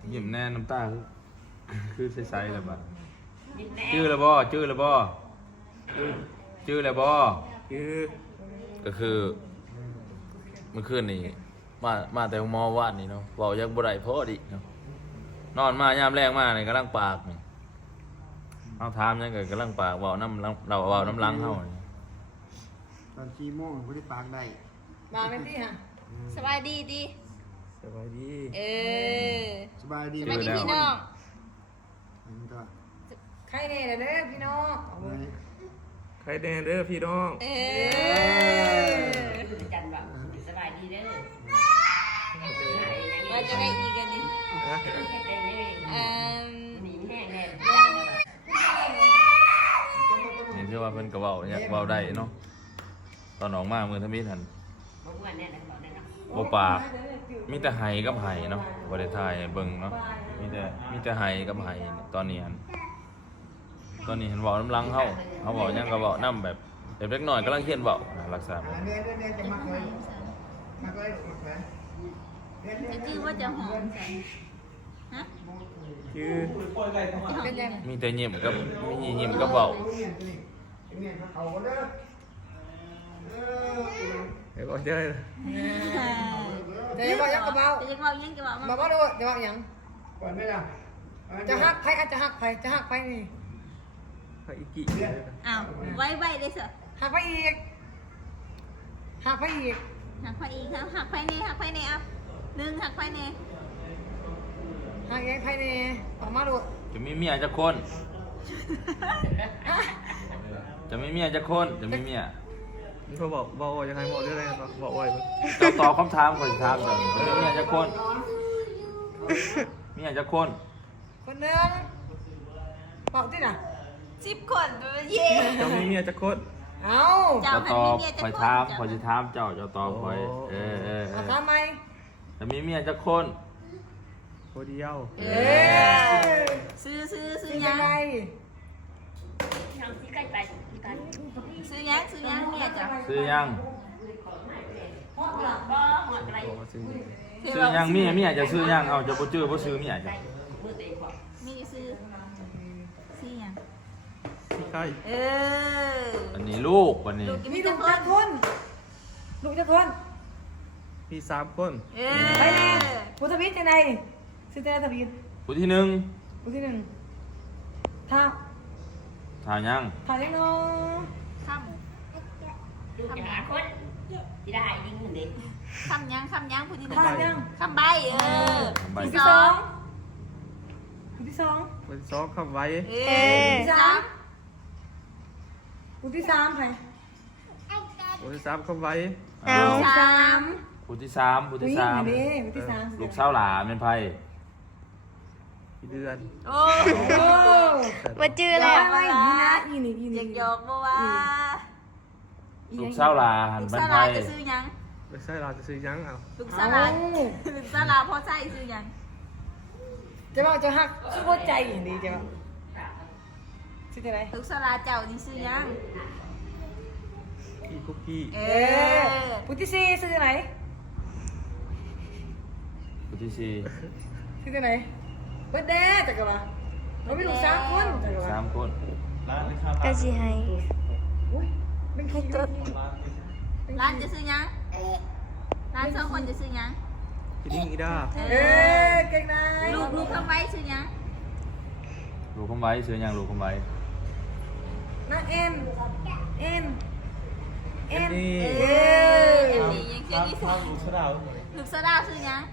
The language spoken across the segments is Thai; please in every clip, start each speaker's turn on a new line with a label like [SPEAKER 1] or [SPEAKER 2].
[SPEAKER 1] ยิ้มแน่น้ำตาคือใสๆเลยบัดจื้อแล้วบ่จื้อแล้วบ่จื้อแล้วบ่ก็คือเมื่อคืนนี้มาแต่หมอวาดนี่เนาะเว้ายังบ่ได้พอดิเนาะนอนมายามแรงมานี่กำลังปากนี่เอาถามยังก็กำลังปากเว้าน้ำเราเว้าน้ำลังเฮานี่
[SPEAKER 2] ตอน4 โมงบ่ได้ปากได้
[SPEAKER 3] มาเป็นที่ฮะ
[SPEAKER 4] สบายดีดี
[SPEAKER 5] สบายดี
[SPEAKER 4] เออ
[SPEAKER 2] สบายดี
[SPEAKER 4] สบายดีพี่น้อง
[SPEAKER 2] มันก็
[SPEAKER 3] ใครเนี่ยเด้อพี่น้อง
[SPEAKER 2] ไว้
[SPEAKER 5] ใครแดนเด้อพี่น้อง
[SPEAKER 4] เออ
[SPEAKER 6] จันแบบสบายดีเด้อ
[SPEAKER 4] ว่าจะได้อีกกันดิ
[SPEAKER 6] แค่เต้นนี่ หนีแห้งแน่
[SPEAKER 1] เห็นชื่อว่าเพิ่นก็เว้าเนี่ยเว้าได้เนาะตอนออกมามือทมิทัน
[SPEAKER 6] บ่อ้วนแน่นะบอกแน่นะ
[SPEAKER 1] บ่ปากมีแต่ไห้กับไห้เนาะบ่ได้ถ่ายให้เบิ่งเนาะมีแต่ไห้กับไห้ตอนนี้หันเห็นเว้าน้ำลังเฮาเว้าหยังก็เว้านํแบบเล็กน้อยกำลังเขียนเว้านะรักษา
[SPEAKER 2] เนี่ยจะมักเลยมักเลย
[SPEAKER 4] จะจื้อว่าจะหอมใส่ฮะ
[SPEAKER 5] ชื่อ
[SPEAKER 3] เป็นยัง
[SPEAKER 1] มีแต่ยิ้มกับเว้า
[SPEAKER 2] เนี่ยเขาเด้อ
[SPEAKER 5] เดี๋ยวก็เจอ
[SPEAKER 3] เดี๋ยวบอกยังกระเป๋า
[SPEAKER 4] จะยังเมายังจะเมา
[SPEAKER 3] บอกว่าดูจะบอกยัง
[SPEAKER 2] ก่อนได้ล่ะ
[SPEAKER 3] จะหักไผอาจจะหักไผจะหักไผนี่
[SPEAKER 5] พระอิกิ
[SPEAKER 4] อ้าวไว้ไว้เลยสิ
[SPEAKER 3] หักไผอีกหักไผอีก
[SPEAKER 4] หักไฟอีกครับหักไฟเน่หักไฟเน่อ่ะหนึ่งหักไฟเน่
[SPEAKER 3] หักยังไผนี่ออกมาดู
[SPEAKER 1] จะมีเมียจักคนจะมีเมียจักคนจะมีเมีย
[SPEAKER 5] มันเขาบอกยังไงบอกเรื่องอะไรกันบอกไว้
[SPEAKER 1] เจ้าตอบคำถามก่อนถามเดี๋ยวจะมีเมียจักคนเมียจักคน
[SPEAKER 3] คนหนึ่งบอกที่น่ะ
[SPEAKER 4] 10 คนเย่
[SPEAKER 5] จะมีเมียจะโคตร
[SPEAKER 3] เอา
[SPEAKER 4] เจ้า
[SPEAKER 1] เจ้า
[SPEAKER 4] หัน
[SPEAKER 1] ตอบ
[SPEAKER 4] มีเมียจะ
[SPEAKER 1] คอย
[SPEAKER 4] ค
[SPEAKER 1] ถาม
[SPEAKER 4] น
[SPEAKER 1] คอยสิถามเจ้าตอบคอยเออ
[SPEAKER 3] เอาทำไม
[SPEAKER 1] จะมีเมียจักคน
[SPEAKER 5] โคเดียว
[SPEAKER 3] เอ๊ะ
[SPEAKER 4] ซื้อ
[SPEAKER 3] เป็น
[SPEAKER 4] ยั
[SPEAKER 3] ยัง งไง
[SPEAKER 6] ทางที่ใกล้ไปกัน
[SPEAKER 4] ซื้อยังเมียจ้ะ
[SPEAKER 1] ซื้อยัง
[SPEAKER 6] บ่หัวไกล
[SPEAKER 5] บอกว่าซื้อ
[SPEAKER 1] ซื้อยังเมียจะซื้อยังเอาจะบ่จื้อบ่ซื้อเมียจ้ะ
[SPEAKER 6] มือตัวเองพอ
[SPEAKER 4] มีซื้อยัง
[SPEAKER 5] ที่ใคร
[SPEAKER 4] เออ
[SPEAKER 1] อันนี้ลูกวันนี้
[SPEAKER 4] ลูกกิน
[SPEAKER 3] มี
[SPEAKER 4] มี
[SPEAKER 3] ลู
[SPEAKER 4] แต่
[SPEAKER 3] ก
[SPEAKER 4] ค
[SPEAKER 3] จะ
[SPEAKER 4] น
[SPEAKER 3] คนลูกจะคน
[SPEAKER 5] พี่3 คน
[SPEAKER 4] เอ
[SPEAKER 3] ไปแน่
[SPEAKER 4] อ
[SPEAKER 3] พุทธวิทย์จะไหนซื้อจะไหนทวิทย์
[SPEAKER 1] ผู้ที่หนึ่ง
[SPEAKER 3] ผู้ที่หนึ่งท่า
[SPEAKER 1] ถ่ายยัง
[SPEAKER 3] ท่ายังน้อง
[SPEAKER 4] ค่ำ
[SPEAKER 6] ดูจะหาคนที่ได้ยิงเหมือนเด็ก
[SPEAKER 4] ค่ำยังผู้ที่หนึ่ง
[SPEAKER 3] ท่ายัง
[SPEAKER 4] ค่ำใบ
[SPEAKER 1] ใบ
[SPEAKER 3] ผู้
[SPEAKER 4] ผู้ที่
[SPEAKER 3] ที่
[SPEAKER 4] ส
[SPEAKER 3] ส
[SPEAKER 4] อ
[SPEAKER 3] อง งผู้ที่สอง
[SPEAKER 5] คนที่2เข้าไว้
[SPEAKER 3] ผู้ที่สามผู้ที่สามใคร
[SPEAKER 5] คนที่3เข้าไว้
[SPEAKER 1] เอา
[SPEAKER 3] ผู้ที่สาม
[SPEAKER 1] ผู้ที่สามผู้
[SPEAKER 3] ผู้
[SPEAKER 1] ที่
[SPEAKER 3] หญิง
[SPEAKER 1] สาม
[SPEAKER 3] อันนี้ผู้ที่สาม
[SPEAKER 1] ลูกสาวหลาเป็นไผ
[SPEAKER 5] พี่เดือน
[SPEAKER 4] โอ้
[SPEAKER 3] โอ้
[SPEAKER 7] มาจื้อแล้ว
[SPEAKER 3] ไม่นี่นะอีนี่อี
[SPEAKER 4] อ
[SPEAKER 3] นี่
[SPEAKER 4] ยากหยอกบ่ว่า
[SPEAKER 1] ลูกสาวหลาหัน
[SPEAKER 4] ลูก
[SPEAKER 1] เป็น
[SPEAKER 4] สา
[SPEAKER 1] ไผ
[SPEAKER 4] ลาจะซื้อยัง
[SPEAKER 5] ไม่ใช่เราจะซื้อยังเอา
[SPEAKER 4] ลูกสาลาลูกสาลาพ่อใส่ซื้อยัง
[SPEAKER 3] จะบอกจะหักสู้หัวใจอย่างดีจะบอกชื่ออะไร
[SPEAKER 4] ลูกสาลาเจ้านี่ซื้อยัง
[SPEAKER 5] พี่คุกกี้
[SPEAKER 4] เอ
[SPEAKER 3] ผู้ที่สี่ชื่ออะไร
[SPEAKER 1] ผู้ที่สี่
[SPEAKER 3] ชื่ออะไรเบิร์ดเดย์จักรวาลเรามีลูกสามคนจักรวา
[SPEAKER 1] สา
[SPEAKER 3] ล
[SPEAKER 1] มคน
[SPEAKER 7] ก็สิให้
[SPEAKER 3] เป็นขี้
[SPEAKER 4] ร้านจะซื้อยังร้านสองคนจะซื้อยัง
[SPEAKER 5] พี่ดิ้งอีด้า
[SPEAKER 3] เอ๊เก่งนาย
[SPEAKER 4] ลูกทำไว้ซื้อยัง
[SPEAKER 1] ลูกคำไว้ซื้อยังลูกคำไว้
[SPEAKER 3] น้าเอ็มเอ็ม
[SPEAKER 5] เอ็มนี่
[SPEAKER 4] เออยังเชื่อนี่ซื้อลูกสาลาซื้อยัง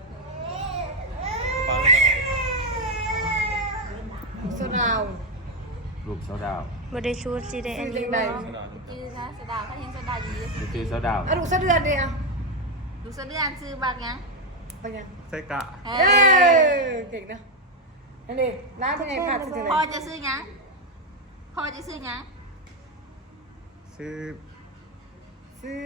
[SPEAKER 3] โซดาว
[SPEAKER 1] ลูกสาวดาว
[SPEAKER 7] บ่ได้ชูดสิได้อัน
[SPEAKER 3] ชื่อ
[SPEAKER 7] นี้
[SPEAKER 3] เด็กใด
[SPEAKER 7] บ่
[SPEAKER 4] จื้อนะสดาเขาเห็นสดาอยู่
[SPEAKER 1] ลูกชื่อสาวดาว
[SPEAKER 3] อ่ะลูกสะเดือนดิอ่ะ
[SPEAKER 4] ลูกสะเดือนซื้อบักยัง
[SPEAKER 3] ไปยัง
[SPEAKER 5] ใส่กะ
[SPEAKER 4] เอ
[SPEAKER 3] เอ้
[SPEAKER 4] อ
[SPEAKER 3] เก่งนะนั่นดิร้านเป็นไงผ่านชื่อ
[SPEAKER 4] พ่อ
[SPEAKER 3] อะไร
[SPEAKER 4] จะซื้อยังพ่อจะซื้อยัง
[SPEAKER 5] ซื้อ
[SPEAKER 3] ซื้อ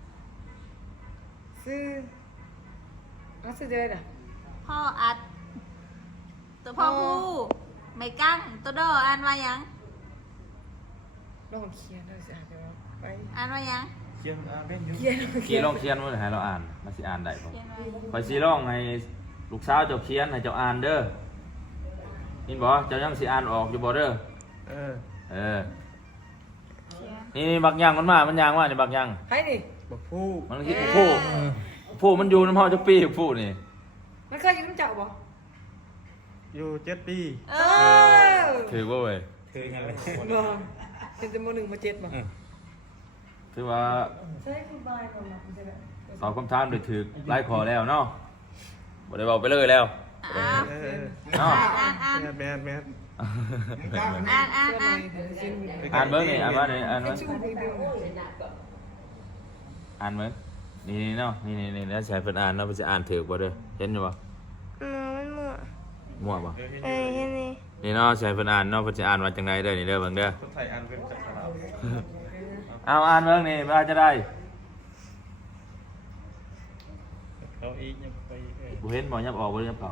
[SPEAKER 3] อ่ะซื้ออะไรอ่ะ
[SPEAKER 4] พ่ออัด ตัวพ่อผู้ไม่กั้งตัวดออ่านว่ายัง
[SPEAKER 3] ลองเขียนหน่อยสิอ่านเดี๋ยวไป
[SPEAKER 4] อ่านว่ายัง
[SPEAKER 3] เขียน
[SPEAKER 1] กี่ลองเขียนไว้ให้เราอ่านมาสิอ่านได้บ่
[SPEAKER 4] เขียนไว้
[SPEAKER 1] ไปสิลองให้ลูกสาวเจ้าเขียนให้เจ้าอ่านเด้อนี่บ่เจ้ายังสิอ่านออกอยู่บ่เด้อ
[SPEAKER 5] เออ
[SPEAKER 1] เออนี่บักย่างมันมามันย่างว่านี่บักย่าง
[SPEAKER 3] ใครนี่
[SPEAKER 5] บักผู้
[SPEAKER 1] มันคิดผู้มันอยู่น้ำเฮาจักปีผู้นี่
[SPEAKER 3] มันเคยอยู่น้ำเจ้าบ่
[SPEAKER 5] อยู่7 ปี
[SPEAKER 3] เออ
[SPEAKER 1] ถือว่าเว้ย
[SPEAKER 5] เคยยังไง
[SPEAKER 3] บ่เป็นจำนวน1มา7บ่
[SPEAKER 1] ถือว่า
[SPEAKER 3] ใช่คือบายบ่ล่ะใช่ไหม
[SPEAKER 1] ตอบคำถามได้ถูกหลายข้อแล้วเนาะบ่ได้เว้าไปเลยแล้ว
[SPEAKER 4] อ่ะ
[SPEAKER 5] เออ
[SPEAKER 1] เนาะ
[SPEAKER 4] อ่าน
[SPEAKER 5] แม่แม่
[SPEAKER 1] อ่านเบิ่งนี่อ่านว่านี่อ่านเบิ่ง
[SPEAKER 3] ชูไปเดียว
[SPEAKER 1] อ่านเบิ่งนี่เนาะนี่แล้วใช้เพิ่นอ่านเนาะเพิ่นสิอ่านถูกบ่เด้อเห็นอยู่บ่
[SPEAKER 7] มันมั่ว
[SPEAKER 1] มั่วบ่
[SPEAKER 7] เอ้ยเห็นนี่
[SPEAKER 1] นี่เนาะใช้เพิ่นอ่านเนาะเพิ่นสิอ่านว่าจังไดเด้อนี่เด้อเบิ่งเด้อ
[SPEAKER 5] คนไทยอ่านเป็นจักรวาล
[SPEAKER 1] เอาอ่านเบิ่งนี่ว่าจะได้
[SPEAKER 5] เขาอีกยังไปเออ
[SPEAKER 1] บ่เห็นบ่ยับออกบ่ยับเข้า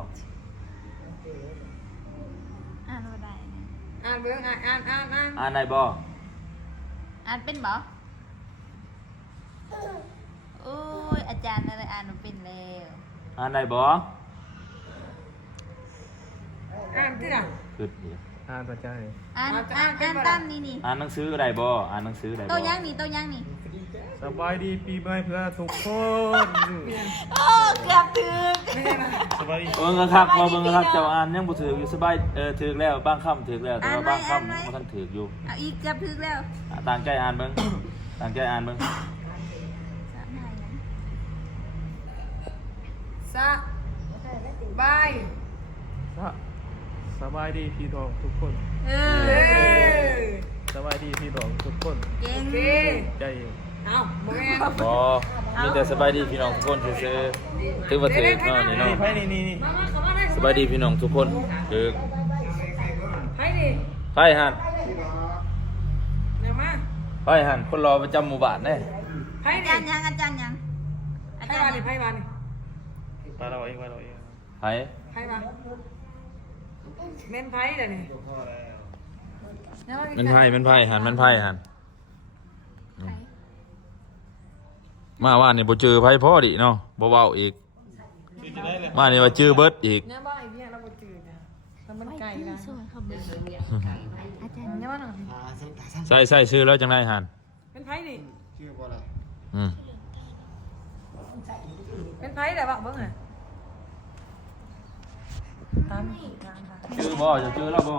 [SPEAKER 4] อ่านบ่ได้
[SPEAKER 3] อ่านเบิ่งอ่าน
[SPEAKER 1] อ่านได้บ่
[SPEAKER 4] อ่านเป็นบ่โอ้ยอาจารย์อะไรอ่านบ่เป็นแล้ว
[SPEAKER 1] อ่านได้บ่
[SPEAKER 3] อ่านที่ล่ะ
[SPEAKER 1] คือนี่
[SPEAKER 5] อ่านประจาย
[SPEAKER 4] อ่านตามนี่
[SPEAKER 1] อ่านหนังสือได้บ่อ่านหนังสือได้บ่
[SPEAKER 4] โตยังนี่
[SPEAKER 5] สบายดีปีใหม่เพื่อทุกคน
[SPEAKER 4] โอ้เกือบถึง
[SPEAKER 5] สบายดี
[SPEAKER 1] เบิ่งคักบ่เบิ่งคักเจ้าอ่านยังบ่ถูกอยู่สบายถูกแล้วบางคำถูกแล้วแต่ว่าบางคำบ่ทันถูกอยู่
[SPEAKER 4] เอาอีกเกือบถึงแล้ว
[SPEAKER 1] ตั้งใจอ่านเบิ่งตั้งใจอ่านเบิ่ง
[SPEAKER 3] สะบาย
[SPEAKER 5] สบายดีพี่น้องทุกคน
[SPEAKER 4] เอ
[SPEAKER 3] เอ
[SPEAKER 4] อ
[SPEAKER 3] อ
[SPEAKER 5] สบายดีพี่น้องทุกคน
[SPEAKER 4] เก่ง
[SPEAKER 3] โอเค
[SPEAKER 5] ใจ
[SPEAKER 3] เอ้าบ่แม่น
[SPEAKER 1] บ่มีแต่สบายดีพี่น้องทุกคนซื่อๆถือว่าถูกเนาะนี่
[SPEAKER 5] นี่
[SPEAKER 1] เนาะ
[SPEAKER 5] ไพ่นี่
[SPEAKER 3] มาเข้ามาได้
[SPEAKER 1] สบายดีพี่น้องทุกคนถูก
[SPEAKER 3] ใครนี่
[SPEAKER 1] ไปหั่น
[SPEAKER 3] เดี๋ยวมา
[SPEAKER 1] ไปหั่นคนรอประจำหมู่บ้านเด้
[SPEAKER 3] ใคร
[SPEAKER 4] อา
[SPEAKER 3] นี่
[SPEAKER 4] จารย์ยังอาจารย์ยังอา
[SPEAKER 3] ใคร
[SPEAKER 4] จาร
[SPEAKER 3] มา
[SPEAKER 4] ย์
[SPEAKER 3] นี่ใครมานี่
[SPEAKER 5] ไปเราเอง
[SPEAKER 1] ไผ
[SPEAKER 3] ใครมาแม่นไผเด้อนี่เดี๋ยว
[SPEAKER 1] มันไผหั่นมันไผหั่นมาว่านี่บ่เจอไผพอดิเนาะบ่เว้าอีกมานี่ว่าเจอเบิดอีก
[SPEAKER 3] เนี่ยบ้านอีกเนี่ยเราบ่จืดนะแต่มันไกลนะ
[SPEAKER 4] สวยเขาเบิ่งอาจารย์
[SPEAKER 3] เนี่ยว่าหน่อย
[SPEAKER 1] ใส่ชื่อแล้วจังไดหั่น
[SPEAKER 3] เป็นไผนี่
[SPEAKER 2] ชื่อบ่ล่ะ
[SPEAKER 1] อืม
[SPEAKER 3] เป็นไผแต่ว่าเบิ่งอ่ะตามทาง
[SPEAKER 1] ชื่อบ่จะชื่อแล้วบ่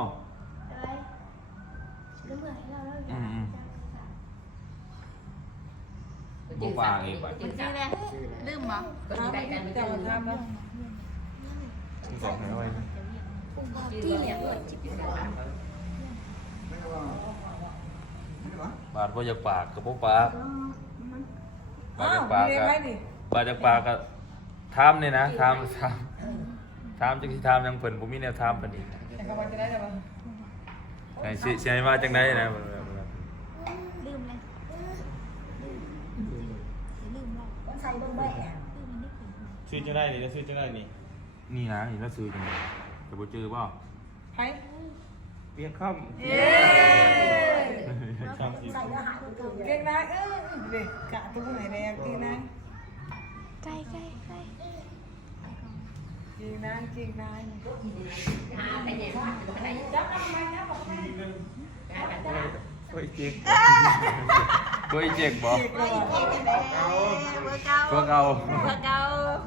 [SPEAKER 1] อืมบ่ปากอีกบัด
[SPEAKER 4] ชื่ออะไรลืมบ่
[SPEAKER 3] ทางเจ้าทางเนาะ
[SPEAKER 5] สองไว้
[SPEAKER 1] บาดบ่อยากปากก็บ่ปากบาด
[SPEAKER 3] อ้า
[SPEAKER 1] จาว กปาก
[SPEAKER 3] มี
[SPEAKER 1] ก็
[SPEAKER 3] ไผนี่
[SPEAKER 1] บาดจากปากก็ถามนี่นะถามจังสิถามยังเพิ่นบ่มีแนวถามเพิ่นอีก
[SPEAKER 3] แต่ก็ว่าจะได้แต่ว่า
[SPEAKER 1] ไอ้สิให้ว่าจังไดนะ
[SPEAKER 4] ลืมเลยลืมแล้วใส่เบิ่งแบ่ลืมมันนิดนึง
[SPEAKER 5] ซื้อจะได้นี่แล้วซื้อจะได้นี่
[SPEAKER 1] นี่นะนี่แล้วซื้อจังได๋จะบ่จื้อบ่
[SPEAKER 3] ไผ
[SPEAKER 5] เพียงค่ำ
[SPEAKER 3] เย้
[SPEAKER 5] ค่ำสิ
[SPEAKER 3] เก่งนะเด็กกะตุ้งไหนแดงเก่งนะ
[SPEAKER 7] ใกล้
[SPEAKER 3] เก่งนะเก่งนะ
[SPEAKER 6] หาไปเนี่ยไปไหน
[SPEAKER 3] จับทำไมนะบอกให้
[SPEAKER 5] โอ้ยจริง
[SPEAKER 1] ตัวอีเจ็กบ่
[SPEAKER 3] เก่งเลย
[SPEAKER 4] เก่งเลยเบอร์เก่า
[SPEAKER 1] ตัวเก่า
[SPEAKER 4] เบอร์เก่า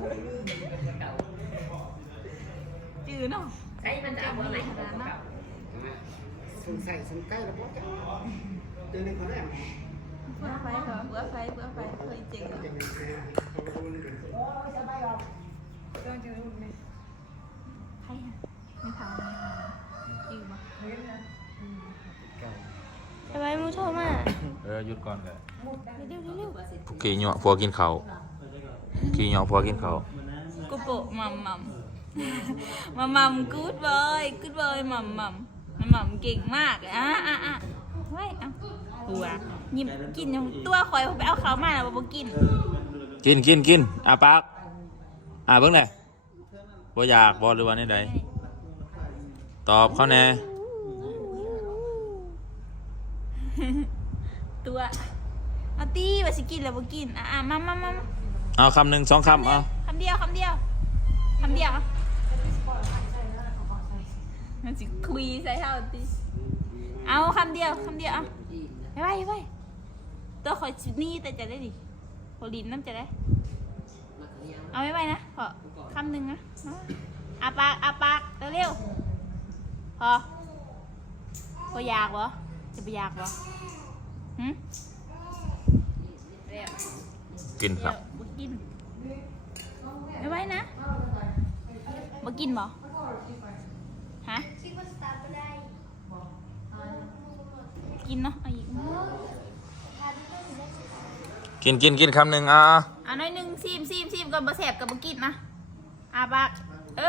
[SPEAKER 4] จืดเนาะ
[SPEAKER 6] ใช้มันจะเอาอะไรเก่า
[SPEAKER 2] สงสัยสงใกล้แล้วบ่จ้ะเจอในคนแรก
[SPEAKER 4] เบื่อไฟเหรอเบื่อไฟเคยจริงเหรอ
[SPEAKER 3] ต้องจืดอุ่นนี่
[SPEAKER 4] ใครอ่ะไม่ทำจืดบ่
[SPEAKER 3] เฮ้ยนะ
[SPEAKER 7] สบายมูโทรมา
[SPEAKER 1] หยุดก่อนก็
[SPEAKER 7] เร็ว
[SPEAKER 1] กี่เหยาะพัวกินข้าวกี่เหยาะพัวกินข้าว
[SPEAKER 4] กูโปะมัมกูดบอยมัมเก่งมากไว้เอาหัวยิ้มกินตัวคอยไปเอาเขามาแล้วบ่กิน
[SPEAKER 1] กินอ่ะปากเบิ่งเลยบ่อยากบ่หรือว่าแนวใดตอบเขาแน่
[SPEAKER 4] ตัวเอาตีว่าสิกินแล้วบ่กินมา
[SPEAKER 1] เอาคำหนึ่ง2คำเอา
[SPEAKER 4] คำเดียวมันสิคุยใส่เฮาติเอาคำเดียวเอาไปตัวขอชุดนี้แต่จะได้ดิขอลิ้นน้ำจะได้เอาไปนะขอคำหนึ่งนะอาปากเร็วๆพออยากวะจะไปอยากวะ
[SPEAKER 1] กินครับ
[SPEAKER 4] บ่กินไม่ไหวนะบ่กินบ่ฮะกินเนาะเอาอีก
[SPEAKER 1] กินคำหนึ่งอ่ะ
[SPEAKER 4] เอาหน่อยหนึ่งซีมก่อนบ่แสบกับบ่กินนะอาปาก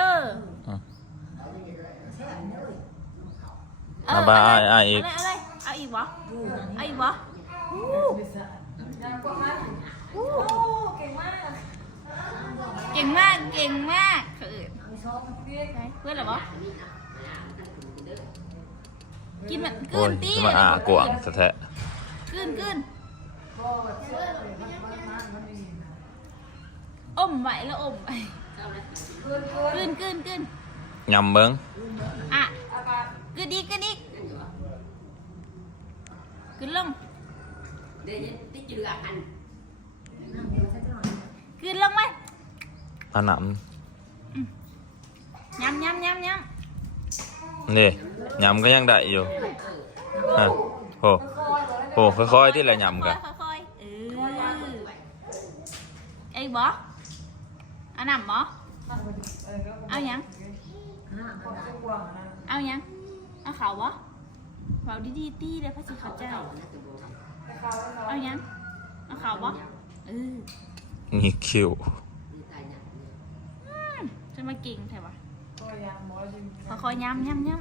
[SPEAKER 1] เอาไปอีก
[SPEAKER 4] เอาอีกบ่เอาอีกบ่เก่งมากเพื่อนเหรอบ่กินมันกลื
[SPEAKER 1] โอ้ย
[SPEAKER 4] นตี
[SPEAKER 1] มาากวางสะแทะ
[SPEAKER 4] กลืนอมไหวแล้วอมไปกลืน
[SPEAKER 1] ยำเบิ้ง
[SPEAKER 4] อ่ะกลืนอีกกลืนลง
[SPEAKER 6] để tí chưa gặp anh
[SPEAKER 4] กลืนลงไหม
[SPEAKER 1] ผนัง
[SPEAKER 4] ยำ
[SPEAKER 1] นี่ยำก็ยังได้อยู่ฮะโหค่อยๆที่ละยำกัน
[SPEAKER 4] ค่อยไอ้บ่เอาหนำบ่เอายังเอาเขาบ่เบาดีๆตีเลยพระสิเขาใจเอายังเอาเขาบ่
[SPEAKER 1] นี่คิว
[SPEAKER 4] จะมาเก่งใช่ปะคอยย้ำ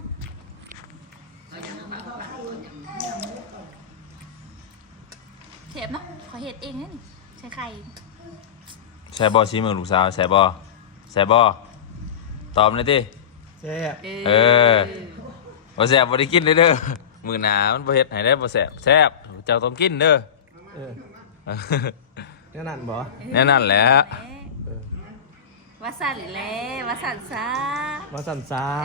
[SPEAKER 4] เสียบเนาะขอเห็ดเองนะนี่ใช้ไข่
[SPEAKER 1] แซ่บอชิมือลูกสาวแซ่บอตอบเลยดิ
[SPEAKER 5] แซ่บ
[SPEAKER 1] บ่แซ่บบ่ได้กินเลยเด้อมือหนามันบ่เฮ็ดให้ได้บ่แซ่บเจ้าต้องกินเด้อ
[SPEAKER 5] แน่นั่นบ่
[SPEAKER 1] แน่นั่นแหละ
[SPEAKER 4] วัสันแล้ววัสันซา
[SPEAKER 5] มาสั่นซา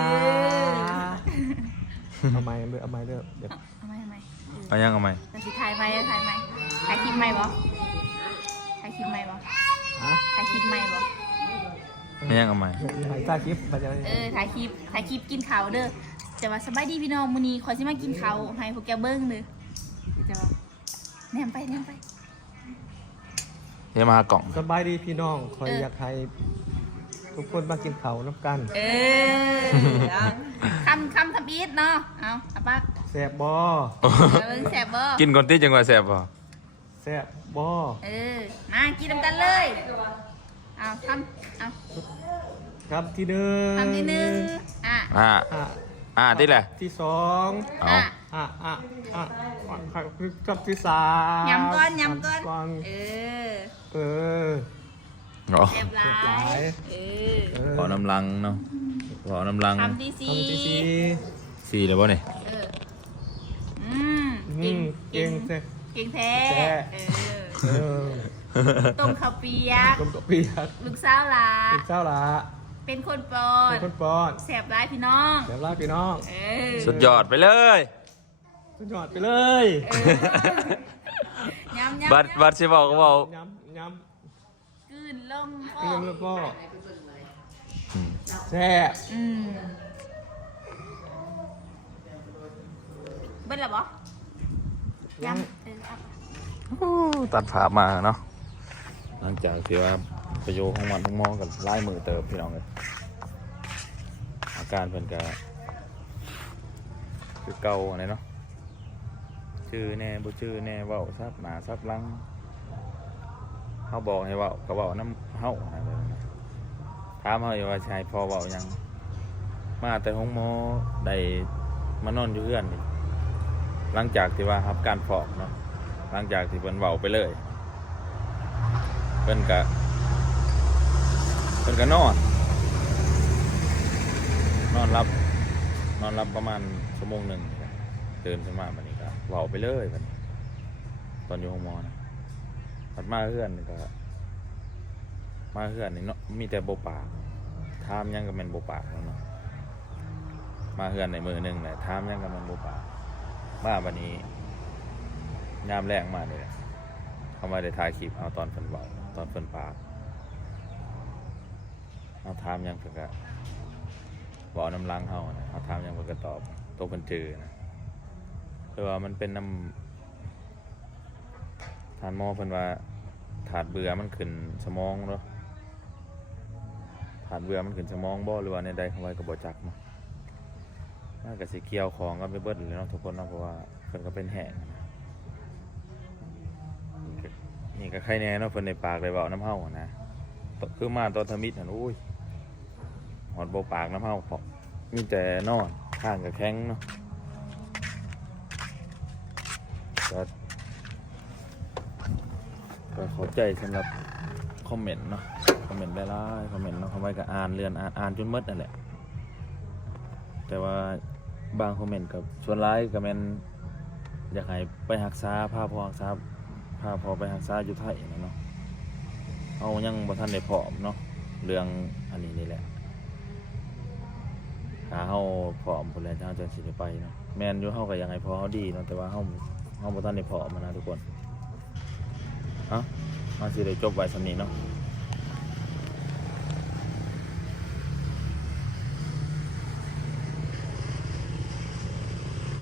[SPEAKER 5] เอาไม้เด้อเอาไม้เด้อเดี๋ยว
[SPEAKER 4] เอาไหม
[SPEAKER 1] เอายังเอาไหม
[SPEAKER 4] แต่สิถ่ายไหมถ่ายคลิปไหมบ่ถ่ายคลิปไหมบ่
[SPEAKER 5] ฮะ
[SPEAKER 4] ถ่ายคลิปไหมบ่
[SPEAKER 1] เอายังเอาไหม
[SPEAKER 5] ถ่ายตาคลิปไปจะ
[SPEAKER 4] ถ่ายคลิปกินข้าวเด้อจะว่าสบายดีพี่น้องมื้อนี้ขอสิมากินข้าวให้พวกแกเบิ่งเด้อจะว่าแนมไป
[SPEAKER 1] เดี๋ยวมากล่อง
[SPEAKER 5] สบายดีพี่น้องคอยอยากให้ทุกคนมากินข้าวน้ำกัน
[SPEAKER 4] คำทำอีทเนาะเอาปัก
[SPEAKER 5] แซ่บบ่
[SPEAKER 4] เบิ่งแสบบ่
[SPEAKER 1] กินก่อนที่จังหวะแซ่บบ่
[SPEAKER 5] แซ่บบ่
[SPEAKER 4] มากินน้ำกันเลยเอาเอา
[SPEAKER 5] ครับที่หนึ่ง
[SPEAKER 4] คำที่หนึ่ง
[SPEAKER 1] ที่แหละ
[SPEAKER 5] ที่สอง
[SPEAKER 1] เอา
[SPEAKER 5] ครับที่สาม
[SPEAKER 4] ยำก้อน
[SPEAKER 5] ก่อน
[SPEAKER 4] เออ
[SPEAKER 1] เอา
[SPEAKER 4] แสบร้าย
[SPEAKER 1] ขอน้ำลังเนาะขอน้ำลัง
[SPEAKER 4] คำที่สี่
[SPEAKER 5] คำที่สี่
[SPEAKER 1] สี่แล้วบ่เนี่ย
[SPEAKER 5] เก่งแซ่
[SPEAKER 4] เก่งแท้
[SPEAKER 5] เออ
[SPEAKER 4] ต้มข้าวเปียก
[SPEAKER 5] ต้มกะปิครับ
[SPEAKER 4] ลูกสาวหลา
[SPEAKER 5] เป็นเจ้าละ
[SPEAKER 4] เป็นคนปอน
[SPEAKER 5] เป็นคนป้อน
[SPEAKER 4] แสบร้ายพี่น้อง
[SPEAKER 5] เดี๋ยวลาพี่น้อง
[SPEAKER 1] สุดยอดไปเลย
[SPEAKER 5] สุดยอดไปเลย
[SPEAKER 4] ยำ
[SPEAKER 1] บัดสิบอกก็บอก
[SPEAKER 5] ย้ำ
[SPEAKER 4] กลืนลง
[SPEAKER 5] เรียมแล้วก็แซ่บ
[SPEAKER 4] เบิ้ลหรอบ่ยำ
[SPEAKER 1] ตัดภาพมาเนาะหลังจากที่ว่าประโยชน์ของมันทั้งหมอกับไล่มือเติบพี่น้องเลยอาการเป็นกะคือเก่าอะไรเนาะชื่อแน่บ่ชื่อแน่เว้าซับหนาซับหลังเขาบอกให้เว้าก็เว้าน้ำเฮาอะไรแบบนั้นถามเขาอยู่ว่าชายพอเว้ายังมาแต่ห้องหมอได้มานอนอยู่เพื่อนนี่หลังจากที่ว่ารับการฟอกเนาะหลังจากที่เพิ่นเว้าไปเลยเพิ่นก็นอนรับประมาณชั่วโมงหนึ่งตื่นขึ้นมาบัดนี้ก็เว้าไปเลยบัดนี้ตอนอยู่ห้องหมอนะถัดมาเพื่อนนี่ก็มาเพื่อนนี่เนาะมีแต่บ่ปากถามหยังก็แม่นบ่ปากแล้วเนาะมาเฮือนในมือหนึงแหละถามหยังก็แม่นบ่ปากมาบัดนี้ยามแรงมานี่แหละเขามาได้ถ่ายคลิปเอาตอนเพิ่นเว้าตอนเพิ่นปากเอาถามหยังเพิ่นก็เว้าน้ำลังเฮานะเอาถามหยังเพิ่นก็ตอบตัวเพิ่นจื้อนะแต่ว่ามันเป็นน้ำทานหมอเพิ่นว่าถาดเบื่อมันขึ้นสมองเนาะถาดเบื่อมันขึ้นสมองบ่หรือว่าในใดเข้าไว้ก็บ่จักเนาะน่าก็สิเกี่ยวของกันไปเบิดเลยเนาะทุกคนเนาะเพราะว่าเพิ่นก็เป็นแห้งนะนี่ก็ใครแน่เนาะเพิ่นในปากได้เว้าน้ำเฮานะคือมาตอนทมิตรหั่นอุ้ยหอดบ่ปากน้ำเฮาพอมีแต่นอนข้างก็แข็งเนาะก็ขอบใจสำหรับคอมเมนต์เนาะคอมเมนต์หลายๆคอมเมนต์เนาะเข้าไว้ก็อ่านเรียนอ่านจนหมดนั่นแหละแต่ว่าบางคอมเมนต์กับส่วนร้ายก็แม่นอยากให้ไปรักษาพาพ่อรักษาพาพ่อไปรักษาอยู่ไทยนะเนาะเฮายังบ่ทันได้พร้อมเนาะเรื่องอันนี้นี่แหละถ้าเฮาพร้อมพุ่นแล้วเฮาจะสิได้ไปเนาะแม่นอยู่เฮาก็อยากให้พ่อเฮาดีเนาะแต่ว่าเฮาบ่ทันได้พร้อมนะทุกคนเอ้าสิได้จบไว้ส่ำนี้เนาะ